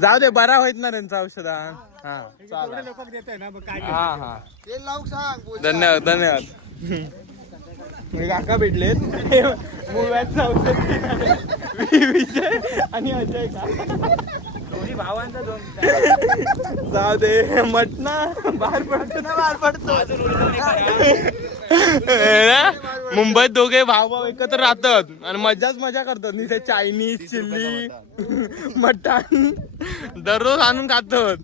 जाऊ दे, बरा होईत ना त्यांचं औषध. हा हा, धन्यवाद धन्यवाद. काका भेटलेत मुळव्याचं औषध विजय आणि अजय का भावांचा दोन. जाऊ दे, मटना बाहेर पडतो ना, बाहेर पडतो. मुंबईत दोघे भाऊ एकत्र राहतात आणि मजाच मजा करतात. निथे चायनीज, चिल्ली, मटण दररोज आणून खातात.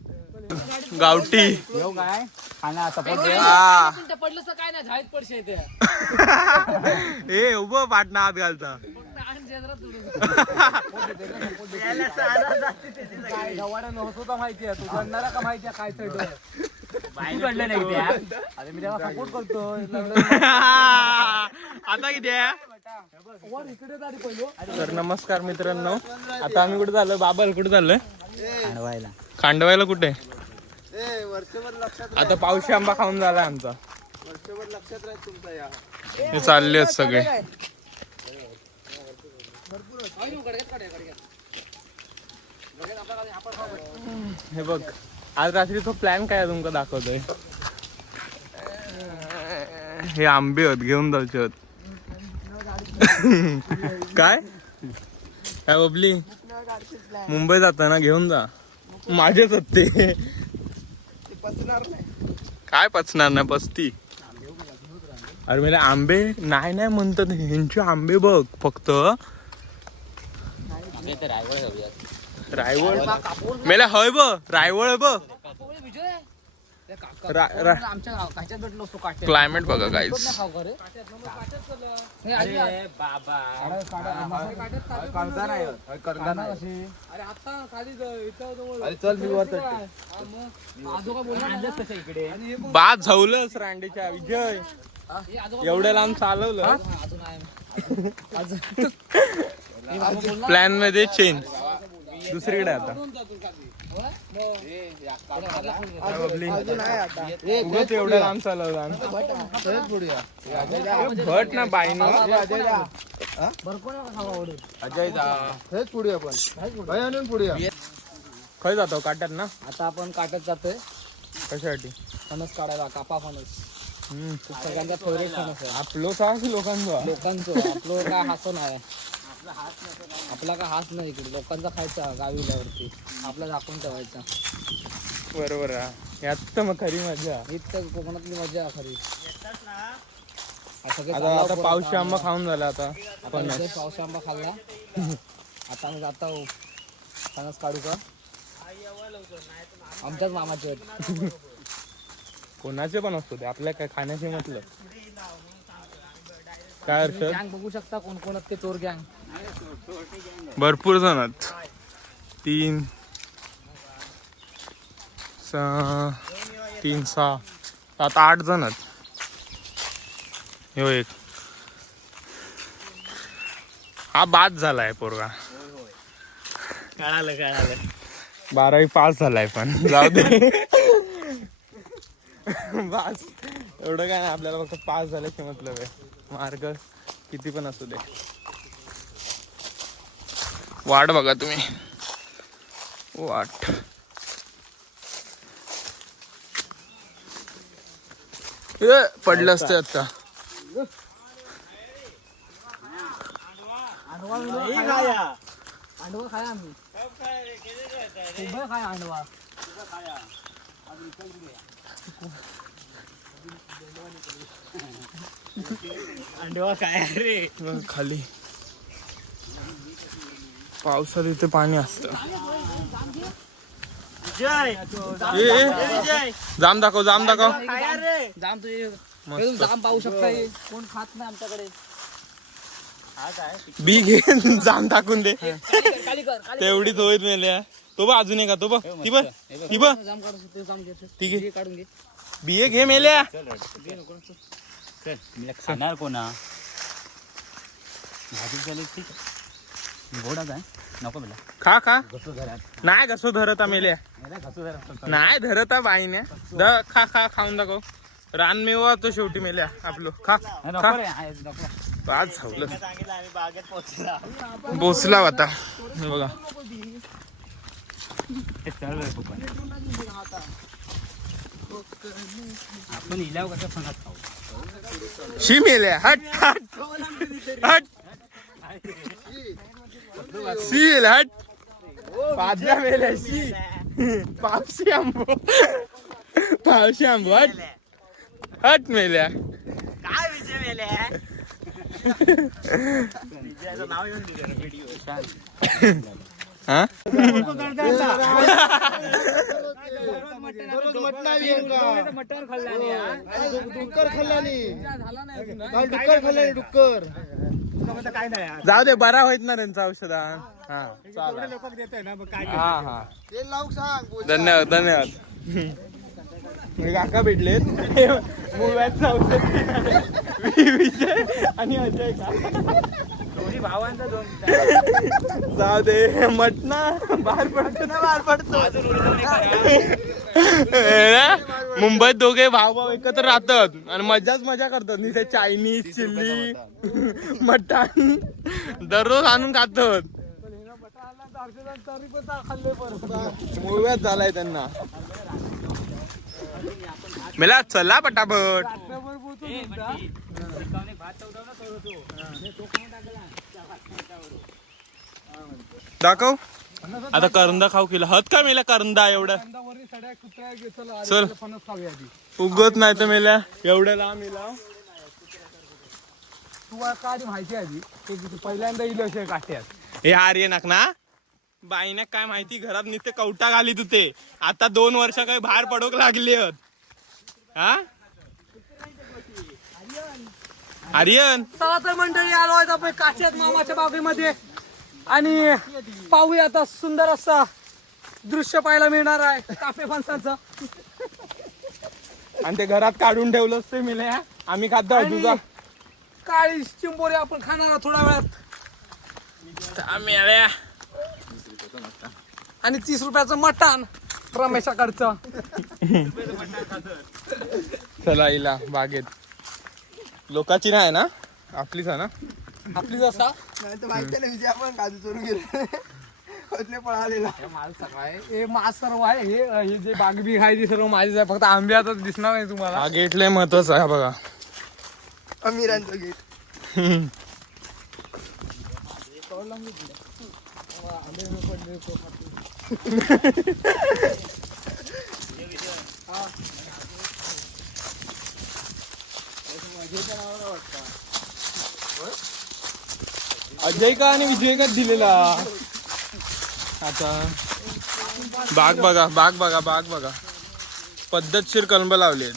गावठी काय खाना पडलं काय ना झाईत पडशे हे उभं पाटणा हात घालता. माहितीये तू करणारा का माहितीये काय पडलं नाही मी त्याला सपोर्ट करतो. आता किती आहे? तर नमस्कार मित्रांनो, आता आम्ही कुठे झालो? बाबाला कुठे झालोय? खांडवायला. खांडवायला कुठे? आता पावशी आंबा खाऊन झालाय आमचा. हे चालले आहेत सगळे. हे बघ, आज रात्री तो प्लॅन काय तुमका दाखवतोय. हे आंबे होत, घेऊन जायचे होत. काय काय बबली, मुंबई जाताना घेऊन जा. माझेच होत ते. काय पचणार नाही, पचती. अरे मेरे आंबे नाही नाही म्हणतात ह्यांचे आंबे बघ फक्त. रायवळ मेला हय ब रायवळ ब. क्लायमेट बघा काहीच. बाद झावलंच रांडेच्या विजय. एवढं लांब चालवलं. प्लॅन मध्ये चेंज, दुसरीकडे आता. उगाच एवढं लांब चालवलं. भट ना बाईन अजय खय जातो काट्यात ना. आता आपण काटत जातोय. कशासाठी? फणस काढायला. कापा फणस सगळ्यांचा फेवरेट फणस आहे. आपलो का लोकांचं आपलं काय हसं नाही. आपला काय हात नाही इकडे. लोकांचा खायचा गावी वरती, आपला झाकून ठेवायचा. बरोबर आहे. यात तर मग खरी मजा. इतकं कोकणातली मजा खरी. आता पावशी आंबा खाऊन झाला. आता आपण पावशी आंबा खाल्ला. आता आम्ही जातो फणस काढू का. आमच्याच मामाचे आहेत. कोणाचे पण असतो ते, आपल्या काय खाण्याचे म्हटलं काय अर्थ. गँग बघू शकता कोण कोण ते चोर गँग. भरपूर जण आहेत. 3 6 7 8 जण आहेत. हो एक हा बाद झालाय पोरगा. कळालं 12वी पास झालाय पण जाऊ दे. पास एवढं काय नाही आपल्याला, फक्त पास झाल्याचे मतलब आहे. मार्ग किती पण असू दे. वाट बघा तुम्ही, वाट. पडलं असते आता. अंडवा खाया आम्ही. उभं खाया अंडवा. अंडवा काय रे. खाली पावसात इथे पाणी असतं. जाम दाखव, जाम दाखव. जाम तुझे जाम पाहू शकता. कोण खात नाही आमच्याकडे. बी घे, जाम टाकून दे. तेवढीच होईत मेल्या. तो बघ अजून एक, तो बघ ती बघ ती बघ ती घे. काढून घे. बिये घे मेल्या. खाणार कोणा भाजी झाली ठीक. गोडाच आहे नको मला खा खा घसू घरात नाही घसो धरता मेल्या घसू घरात नाही धरता बाईने खा खा खाऊन दाखव रानमेवा तो शेवटी मेल्या आपलं खा खा आज झालं बोचला होता हे बघा आपण इलाव कसं फणस खाऊ शी मेल्या हट हट हट शी मेल्या हट पाजल्या मेल्या शी पापशी आंबो पावशी आंबो हट हट मेल्या काय विजय मेल्या विजयाचं नाव येऊन दिलं व्हिडिओ हा मटण खाल्ला डुक्कर खाल्लानी डुक्कर खाल्लानी डुक्कर काय नाही जाऊ दे बरा होईत ना त्यांचं औषधान हा चालेल. लोक देतोय ना मग काय हा हा ते लावून सांग धन्यवाद धन्यवाद हे काका भेटलेत मुळव्याचं औषध घेणारे विजय आणि अजय का दोन्ही भावांचा दोन जाऊ दे मटना बाहेर पडतो ना बाहेर पडतो मुंबईत दोघे भाऊ भाऊ एकत्र राहतात आणि मजाच मजा करतात तिथे चायनीज चिल्ली मटण दररोज आणून खातात मुळव्यात झालाय त्यांना मेला चला पटापट दाखव आता करंदा खाऊ केला हत का मेला करंदा एवढा चल उगत नाही तर मेल्या एवढ्या लांब मेला तुला काय माहिती आधी पहिल्यांदा इलो असे काट्यात हे आर्यनाक ना बाईने काय माहिती घरात नुसते कवटा घाली तू ते आता 2 वर्ष काही बाहेर पडोक लागली हा आर्यन चला तर मंडळी आलो आहेत आपण काट्यात मामाच्या बागेमध्ये आणि पाहूया आता सुंदर असा दृश्य पाहायला मिळणार आहे काफे फणसाचं आणि ते घरात काढून ठेवलंच ते मिले आम्ही खातो तुझा काळी चिंबोरी आपण खाणार आहोत थोड्या वेळात आम्ही आल्या आणि 30 रुपयाचं मटण रमेशाकडचं चला इला बागेत लोकांची नाही ना आपलीच आहे ना आपली जसा माहिती नाही विजय आपण काजू चोरून गेलो पळालेला हे माझ सर्व आहे हे जे बाग बी आहे ती सर्व माझीच आहे फक्त आंब्यातच दिसणार नाही तुम्हाला हा गेट लय महत्वाचं आहे बघा अमीरांचं गेट अजय का आणि विजय का दिलेला आता बाग बघा बाग बघा बाग बघा पद्धतशीर कलम लावले आहेत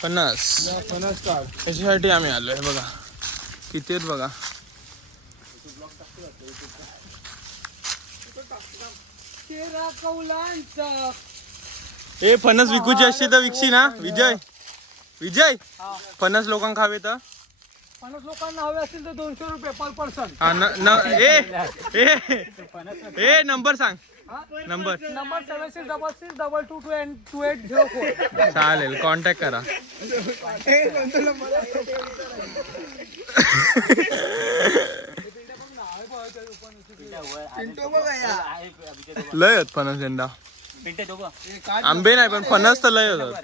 फणस याच्यासाठी आम्ही आलोय बघा किती आहेत बघा ए फणस विकूची असते तर विकशी ना विजय विजय फणस लोकांना खावे तर 50 लोकांना हवे असतील तर 200 रुपये पर पर्सन हा ए नंबर सांग नंबर 7666222280 चालेल कॉन्टॅक्ट करा लय आहेत फणस यंदा आंबे नाही पण फणस तर लय होतात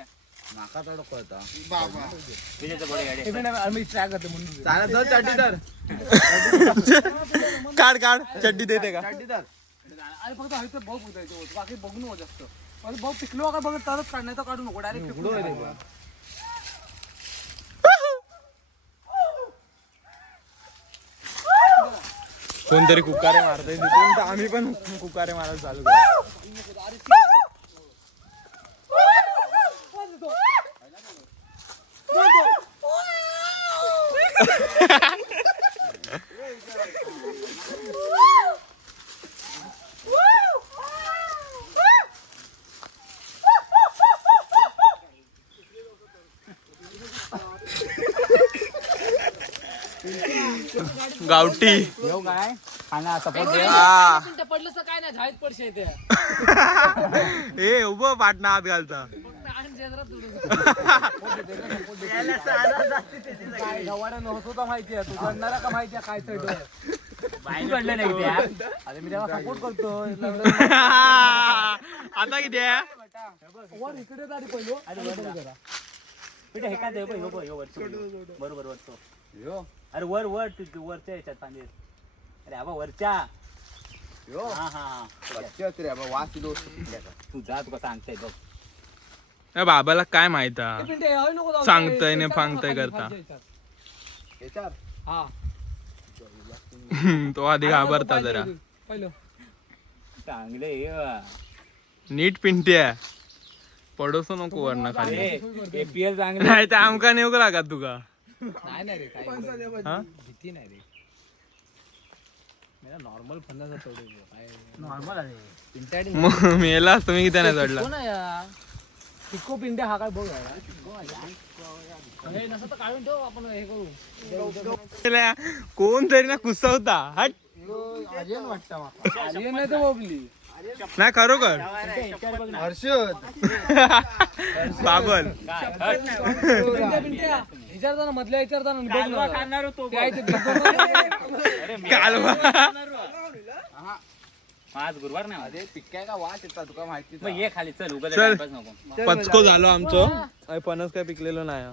काढ काढ चड्डी देते का अरे फक्त हवे तर भाऊ पुजायचे होते बाकी बघू नको जास्त पण भाऊ पिकलो का बघत तरच काढण्याचं काढू नको डायरेक्ट कोणतरी कुकारे मारतय तिथून तर आम्ही पण कुकारे मारायला चालू करू गावठी येऊ काय खाना सपोर्ट हा. पडलं तर काय नाही झाडीत पडशे ते ए उभं पाटणा हात घालता माहितीये तू गणणारा का माहितीये काय घडलं नाही त्या अरे मी त्याला सपोर्ट करतो आता किती आहे वर इकडे जाडी पहिलो हे काय दे बरोबर वरतो अरे वर वर वरच्या याच्यात पाणी अरे आबा वरच्या हा हा तू जा तुका सांगताय बघ या बाबाला काय माहित सांगताय ने फांगताय करता हा तो आधी घाबरता जरा पहिलं चांगले नीट पिंटी आहे पडोस नको वरण खाली एपीएल चांगले नाही तर आमका नेऊ लागत तुका नाही रे काय हा? भीती नाही रे नॉर्मल फंदाचा चढू नॉर्मल आहे मग मेला तुम्ही किती नाही चढला पिको पिंड्या हा काय बघ नसं तर काढून ठेव आपण हे करू कोण तरी ना कुसवता हट आलियन नाही तर बोबली नाही खरोखर बाबल विचारताना मधल्या विचारताना कालवा आज गुरुवार नाही अरे पिक्काय का वाट येतात तुका माहिती मग ये खाली चल उगाच चल. टाइमपास नको पचको झालो आमचं फणस काय पिकलेलं नाही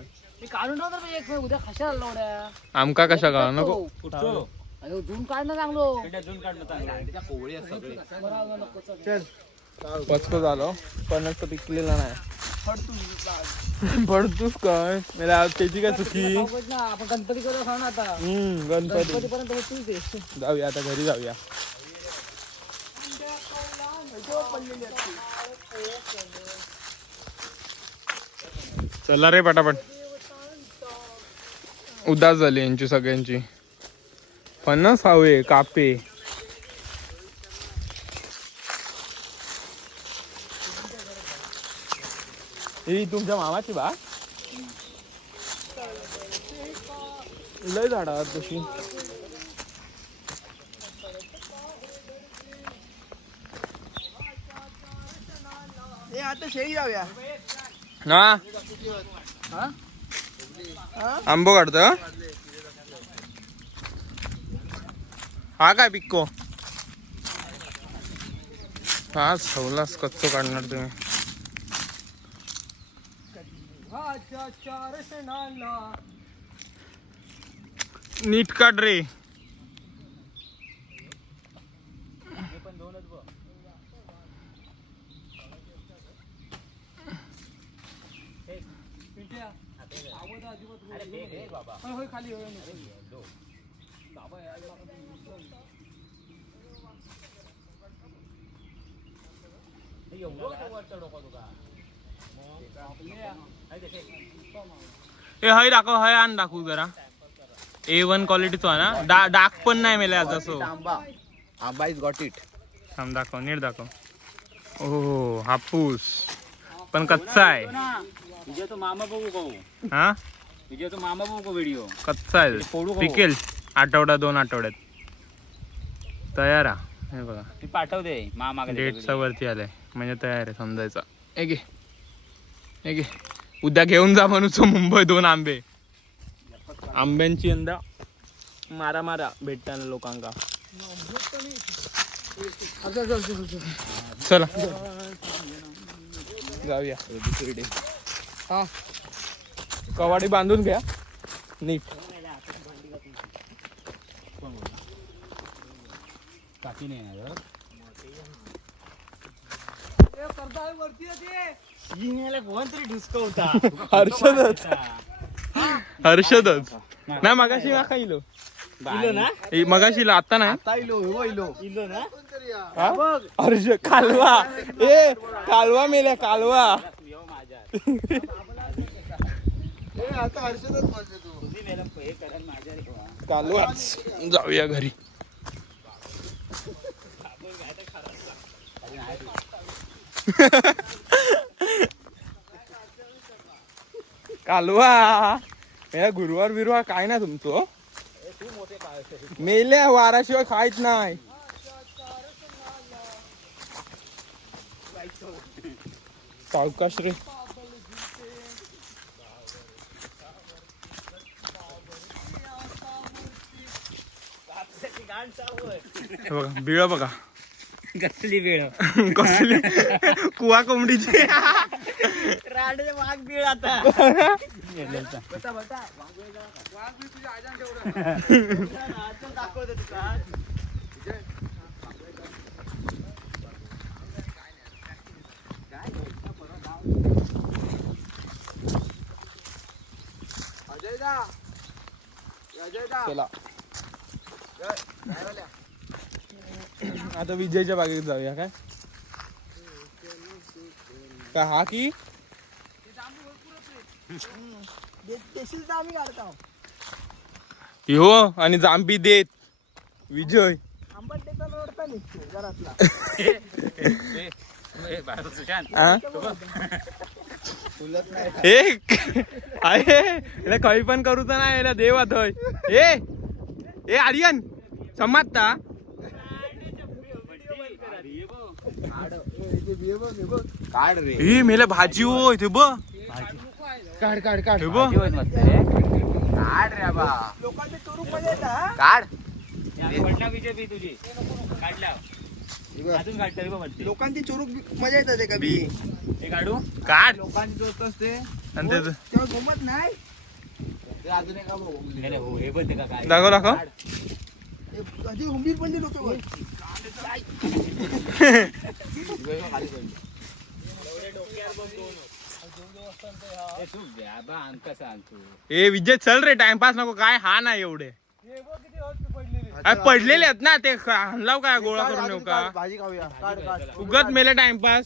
मी काढून ठेव तर एक उद्या कशाला लोड्या आमका कशा का नको कुठं अरे जून काढणं चांगलो जून काढणं चांगलं कोवळी सगळे पचको झालो फणस तर पिकलेला नाही पडतोस काय मला त्याची काय चुकी आपण गणपती करत खाऊ ना आता गणपती पर्यंत होतील ते जाऊया आता घरी जाऊया चला रे पटापट उदास झाली यांची सगळ्यांची फणस हवे कापे ही तुमच्या मामाची बा लय झाडा तशी आता शेळी जाऊया हा आंबो काढतो हा काय पिक्को हा सवलास कच्चो काढणार तुम्ही नीट काढ रे खाली ए हय दाखव हय आण दाखवू जरा A1 क्वालिटीचा ना डाक पण नाही मेले आज असो आंबा इज गॉट इट थांब दाखव नीट दाखव ओ हापूस पण कच्चा आहे विजय तो मामा बघू कहू हा विजय तो मामा बघू का व्हिडिओ कच्चा आहे पिकेल आठवडा 2 आठवड्यात तयार आहे हे बघा मी पाठवते मामा डेटचा वरती आलाय म्हणजे तयार आहे समजायचा एक उद्या घेऊन जा म्हणूच मुंबई 2 आंबे आंब्यांची यंदा मारा भेटताना लोकांका चला जाऊया हा कवाडी बांधून घ्या नीट काकी नाही ना कोणतरी ढुसकवता हर्षदच नाही मगाशी ना खाईलो ना मगाशी आता नाही इलो ना हर्ष कालवा ए कालवा मेल्या कालवा कालवाच जाऊया घरी कालवा मेरा गुरुवार बिरुवार काय ना तुमचं मेल्या वाराशिवाय खायच नाही. सावकाश रे. हे बघा बिळ बघा कसली वेळ कसली कुवा कोंबडीची. रांडे वाघ बीळ आता दाखवतो तुका. चला आता विजयच्या बागेत जाऊया. काय का हा की हो आणि जांबी देत विजय. हा? एक आहे काही पण करू तर नाही याला देव आता. ए आर्यन समजता काढ रे. ही मेला भाजी हो ते बघ. काढ काढ काढ हे बघ काढ रे बा. काढ. विजय बी तुझी काढल्या अजून काढता रे बा म्हणते. लोकांची चोरूक मजा येतात का बी. हे काढू काढ लोकांची दोस्त असते आणि ते तेव्हा गमत नाही. ते अजून एका नाही, नाही, हो, हे बघ ते का काय दाखव कधी हुंबीर पडली लोक ए विजय चल रे टाइमपास नको काय. हा नाही एवढे पडलेले आहेत ना ते हल्लाव काय गोळा करून नेऊ का. भाजी खाऊया. काढ काढ उगत मेले टाइमपास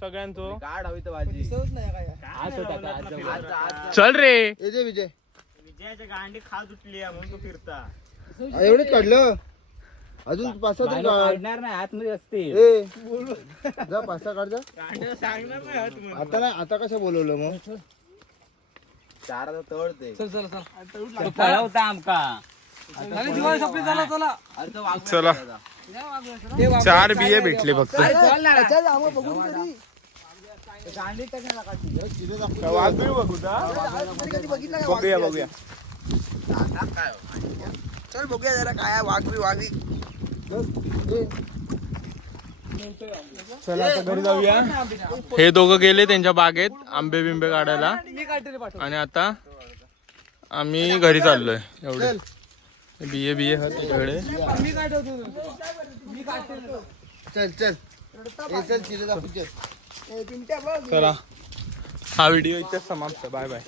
सगळ्यांचो. काढ हवी तर भाजी. आज होता का? आज जाऊ. चल रे. येते विजय. विजयाच्या गांडी खा तुटली म्हणून तो फिरता. एवढंच काढलं. अजून 5-6 तरी बाहेर काढ. काढणार नाही आतमध्ये असते. ए जा 5-6 काढ जा. आता नाही आता कसं बोलवलं मग. 4 तळते. चल चल चल तो पळवता आमका. झाली दिवाळी संपली. चला चला चला 4 बिये भेटले फक्त. बघूया चल बघूया जरा काय वाघवी. चला आता घरी जाऊया. हे दोघं गेले त्यांच्या बागेत आंबे बिंबे काढायला मी काढते पाठव. आणि आता आम्ही घरी चाललोय. एवढे बिये आहेत तिकडे. मी काढतो. मी काढते. चल चल चल चिरे दाखव. चला हा व्हिडिओ इथेच समाप्त. Bye bye.